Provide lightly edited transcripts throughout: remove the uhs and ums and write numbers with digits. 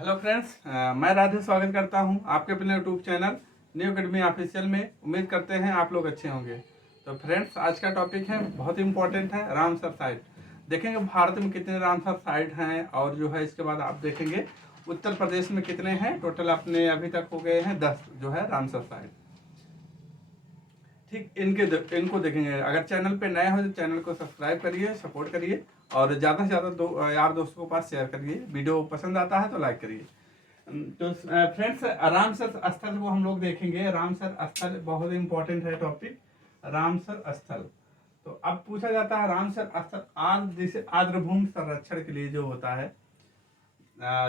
Hello friends, मैं राधे स्वागत करता हूं आपके अपने YouTube channel new academy official में। उम्मीद करते हैं आप लोग अच्छे होंगे। तो फ्रेंड्स, आज का टॉपिक है बहुत इंपॉर्टेंट है, रामसर साइट। देखेंगे भारत में कितने रामसर साइट हैं और जो है इसके बाद आप देखेंगे उत्तर प्रदेश में कितने हैं। टोटल अपने अभी तक हो गए हैं 10 जो है रामसर साइट। ठीक, इनको देखेंगे। अगर चैनल पे नए हो तो चैनल को सब्सक्राइब करिए, सपोर्ट करिए और ज़्यादा से ज़्यादा यार दोस्तों के पास शेयर करिए। वीडियो पसंद आता है तो लाइक करिए। तो फ्रेंड्स, रामसर स्थल को हम लोग देखेंगे। रामसर स्थल बहुत इंपॉर्टेंट है टॉपिक, रामसर स्थल। तो अब पूछा जाता है रामसर स्थल जैसे आर्द्रभूमि संरक्षण के लिए जो होता है।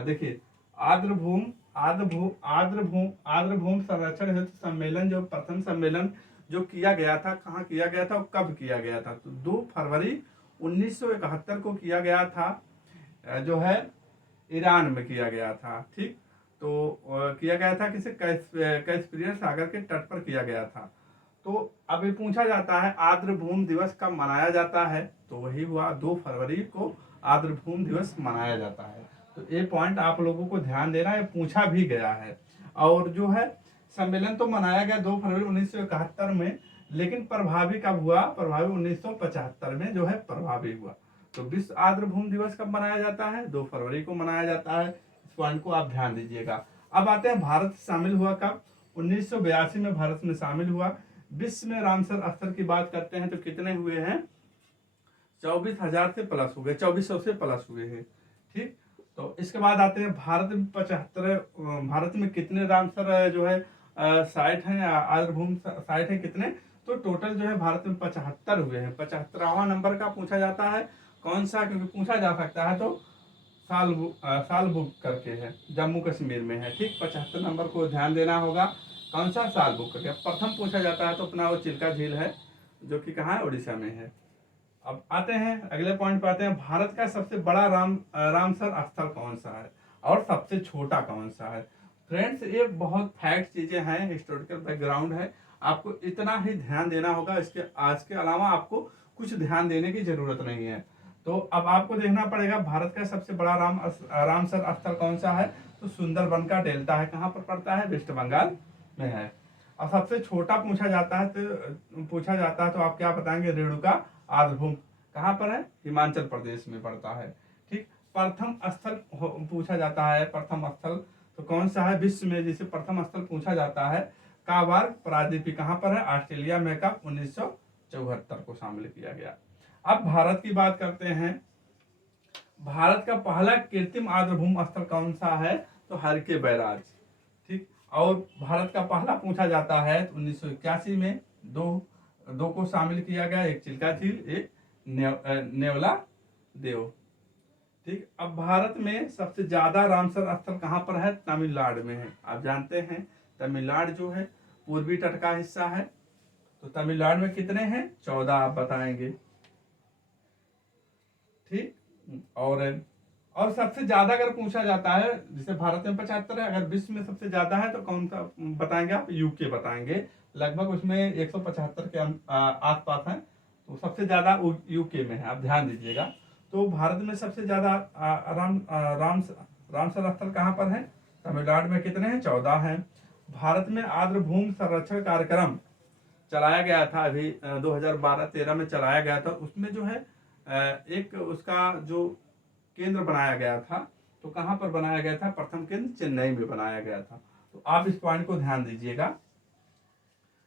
देखिए, आर्द्रभूमि संरक्षण हेतु सम्मेलन, जो प्रथम सम्मेलन जो किया गया था, कहाँ किया गया था और कब किया गया था? तो 2 फरवरी 1971 को किया गया था, जो है ईरान में किया गया था। ठीक, तो किया गया था किसे? कैस्पियन सागर के तट पर किया गया था। तो अभी पूछा जाता है आर्द्रभूमि दिवस कब मनाया जाता है? तो वही हुआ 2 फरवरी को आर्द्रभूमि दिवस मनाया जाता है। तो ये पॉइंट आप लोगों को ध्यान देना है, पूछा भी गया है। और जो है सम्मेलन तो मनाया गया 2 फरवरी 1971 में, लेकिन प्रभावी कब हुआ? प्रभावी 1975 में जो है प्रभावी हुआ। तो विश्व आर्द्रभूमि दिवस कब मनाया जाता है? 2 फरवरी को मनाया जाता है। इस पॉइंट को आप ध्यान दीजिएगा। अब आते हैं भारत शामिल हुआ कब? 1982 में भारत में शामिल हुआ। विश्व में रामसर स्थल की बात करते हैं तो कितने हुए हैं? 24,000 से प्लस हो गए, 2400 से प्लस हुए हैं। ठीक, तो इसके बाद आते हैं भारत में 75, भारत में कितने रामसर जो है साइट हैं, आर्द्रभूमि साइट है कितने? तो टोटल जो है भारत में 75 हुए हैं। 75वां नंबर का पूछा जाता है कौन सा? क्योंकि पूछा जा सकता है तो साल बुक करके है, जम्मू कश्मीर में है। ठीक, 75 नंबर को ध्यान देना होगा। कौन सा? साल बुक करके। प्रथम पूछा जाता है तो अपना वो चिल्का झील है, जो कि कहाँ है? उड़ीसा में है। अब आते हैं अगले पॉइंट पे आते हैं, भारत का सबसे बड़ा रामसर स्थल कौन सा है और सबसे छोटा कौन सा है? फ्रेंड्स, ये बहुत फैक्ट चीजें हैं, हिस्टोरिकल बैकग्राउंड है, आपको इतना ही ध्यान देना होगा। इसके अलावा आपको कुछ ध्यान देने की जरूरत नहीं है। तो अब आपको देखना पड़ेगा भारत का सबसे बड़ा रामसर स्थल कौन सा है? तो सुंदरबन का डेल्टा है। कहाँ पर पड़ता है? वेस्ट बंगाल में है। और सबसे छोटा पूछा जाता है तो आप क्या बताएंगे? रेणुका आर्द्रभूमि कहाँ पर है? हिमाचल प्रदेश में पड़ता है। ठीक, प्रथम स्थल पूछा जाता है। प्रथम स्थल तो कौन सा है विश्व में? जिसे प्रथम स्थल पूछा जाता है, काबार प्रायद्वीप कहाँ पर है? ऑस्ट्रेलिया में। कब? 1974 को शामिल किया गया। अब भारत की बात करते हैं। भारत का पहला कृत्रिम आर्द्रभूमि स्थल कौन सा है? तो हरके बैराज। ठीक, और भारत का पहला पूछा जाता है 1981 में दो को शामिल किया गया, एक चिल्का झील, एक नेवला देव। ठीक, अब भारत में सबसे ज्यादा रामसर स्थल कहाँ पर है? तमिलनाडु में है। आप जानते हैं तमिलनाडु जो है पूर्वी तट का हिस्सा है। तो तमिलनाडु में कितने हैं? 14 आप बताएंगे। ठीक, और सबसे ज्यादा अगर पूछा जाता है, जैसे भारत में 75 है, अगर विश्व में सबसे ज्यादा है तो कौन सा बताएंगे आप? यूके बताएंगे। लगभग उसमें 175 के आसपास है। तो सबसे ज्यादा यूके में है, आप ध्यान दीजिएगा। तो भारत में सबसे ज्यादा रामसर स्थल कहाँ पर है? तमिलनाडु में। कितने हैं? 14 हैं। भारत में आर्द्रभूमि संरक्षण कार्यक्रम चलाया गया था, अभी 2012-13 में चलाया गया था। उसमें जो है एक उसका जो केंद्र बनाया गया था, तो कहां पर बनाया गया था? प्रथम केंद्र चेन्नई में बनाया गया था। तो आप इस पॉइंट को ध्यान दीजिएगा।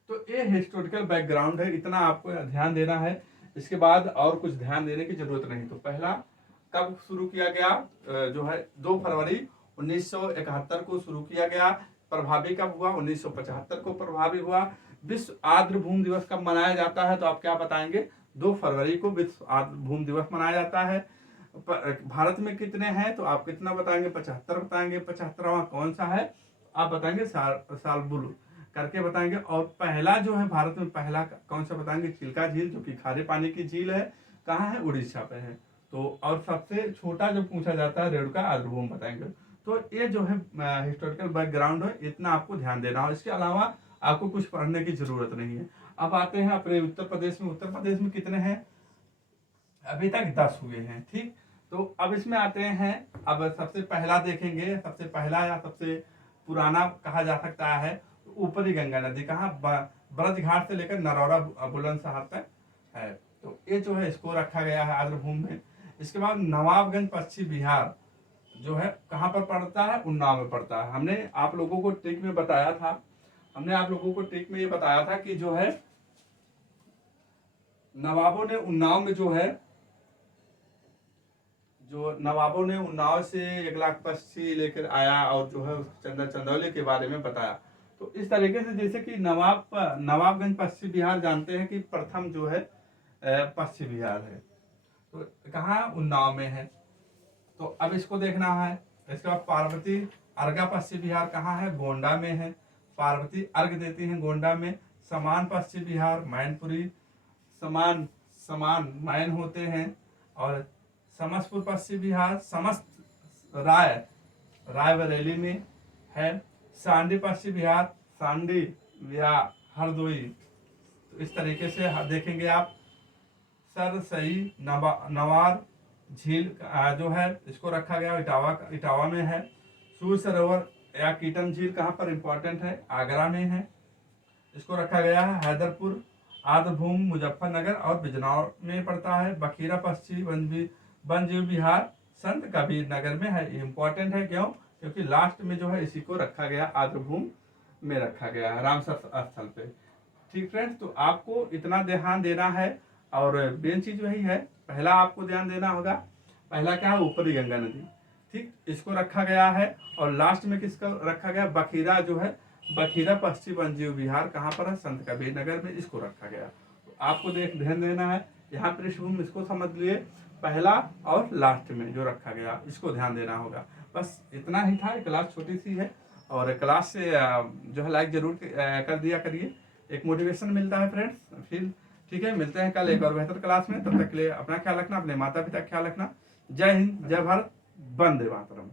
तो ये हिस्टोरिकल बैकग्राउंड है, इतना आपको ध्यान देना है। इसके बाद और कुछ ध्यान देने की जरूरत नहीं। तो पहला कब शुरू किया गया? जो है 2 फरवरी 1971 को शुरू किया गया। प्रभावी कब हुआ? 1975 को प्रभावी हुआ। विश्व आर्द्रभूमि दिवस कब मनाया जाता है? तो आप क्या बताएंगे? 2 फरवरी को विश्व आर्द्रभूमि दिवस मनाया जाता है। भारत में कितने हैं? तो आप कितना बताएंगे? 75 बताएंगे। 75वां कौन सा है? आप बताएंगे सालबुल करके बताएंगे। और पहला जो है भारत में पहला कौन सा बताएंगे? चिल्का झील, जो कि खारे पानी की झील है। कहाँ है? उड़ीसा पे है। तो और सबसे छोटा जो पूछा जाता है रेणुका आर्द्रभूमि बताएंगे। तो ये जो है हिस्टोरिकल बैकग्राउंड है, इतना आपको ध्यान देना हो। इसके अलावा आपको कुछ पढ़ने की जरूरत नहीं है। अब आते हैं अपने उत्तर प्रदेश में। उत्तर प्रदेश में कितने हैं? अभी तक 10 हुए हैं। ठीक, तो अब इसमें आते हैं, अब सबसे पहला देखेंगे, सबसे पहला या सबसे पुराना कहा जा सकता है ऊपरी गंगा नदी, कहाँ ब्रज घाट से लेकर नरौरा बुलंदशहर तक है। तो ये जो है इसको रखा गया है आर्द्रभूमि में। इसके बाद नवाबगंज पश्चिम बिहार जो है कहाँ पर पड़ता है, उन्नाव में पड़ता है। हमने आप लोगों को ट्रिक में बताया था, हमने आप लोगों को ट्रिक में ये बताया था कि जो है नवाबों ने उन्नाव में जो नवाबों ने उन्नाव से 1,80,000 लेकर आया और जो है चंदौली के बारे में बताया। तो इस तरीके से जैसे कि नवाबगंज पश्चिम बिहार जानते हैं कि प्रथम जो है पश्चिम बिहार है, तो कहाँ उन्नाव में है। तो अब इसको देखना है। इसके बाद पार्वती अर्घा पश्चिम बिहार कहाँ है, गोंडा में है। पार्वती अर्घ देती हैं गोंडा में। समान पश्चिम बिहार मैनपुरी, समान समान मैन होते हैं। और समस्तपुर पश्चिम बिहार समस्त रायबरेली में है। सांडी पश्चिम बिहार सांडी या हरदोई। तो इस तरीके से देखेंगे आप। सरसई नवार झील जो है इसको रखा गया इटावा में है। सूर सरोवर या कीटम झील कहाँ पर इंपॉर्टेंट है, आगरा में है, इसको रखा गया है। हैदरपुर आर्द्रभूमि मुजफ्फरनगर और बिजनौर में पड़ता है। बखीरा पश्चिम वन्यजीव विहार संत कबीर नगर में है। इंपॉर्टेंट है क्यों, क्योंकि लास्ट में जो है इसी को रखा गया आर्द्रभूमि में रखा गया है रामसर स्थल पे। ठीक फ्रेंड्स, तो आपको इतना ध्यान देना है। और मेन चीज वही है, पहला आपको ध्यान देना होगा, पहला क्या है, ऊपरी गंगा नदी, ठीक, इसको रखा गया है। और लास्ट में किसका रखा गया, बखीरा जो है, बखीरा पश्चिम वन्यजीव विहार कहाँ पर है, संत कबीर नगर में, इसको रखा गया। तो आपको ध्यान देना है, यहाँ पृष्ठभूमि इसको समझ लिए, पहला और लास्ट में जो रखा गया इसको ध्यान देना होगा। बस इतना ही था, क्लास छोटी सी है और क्लास से जो है लाइक जरूर कर दिया करिए, एक मोटिवेशन मिलता है फ्रेंड्स। फिर ठीक है, मिलते हैं कल एक और बेहतर क्लास में। तब तक के लिए अपना ख्याल रखना, अपने माता पिता का ख्याल रखना। जय हिंद, जय भारत, वंदे मातरम।